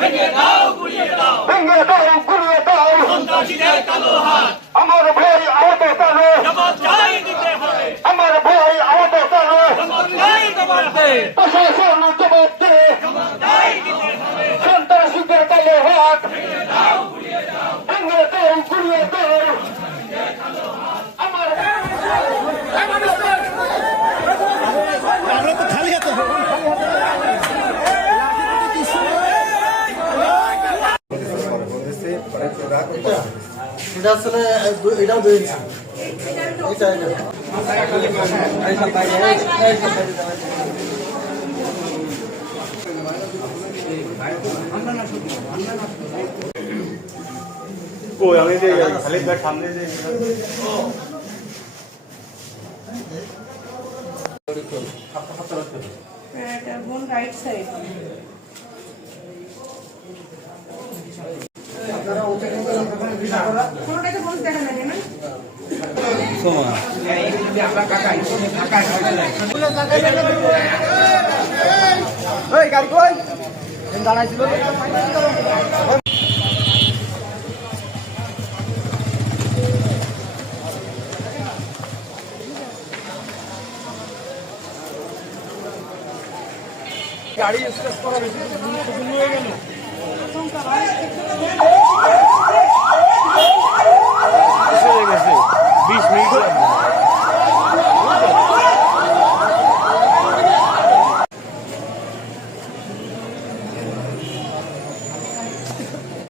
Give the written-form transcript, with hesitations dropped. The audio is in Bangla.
ভেঙে দাও গুড়িয়ে দাও সন্ত্রাসীদের কালো হাত আমার ভাই আহত কেন জবাব চাই দিতে হবে আমার ভাই আহত কেন জবাব চাই দিতে হবে প্রশাসন জবাব দে জবাব চাই দিতে হবে সন্ত্রাসীদের কালো হাত ভেঙে দাও গুড়িয়ে দাও ভেঙে দাও গুড়িয়ে দাও আমার এটা আসলে এটাও দিয়েছি আমি যে খালিদ ভাই সামনে যে রাইট সাইড কোনটাতে বলতে দেখা লাগে না গাড়ি স্ট্রেস করা বেশি হয়ে গেল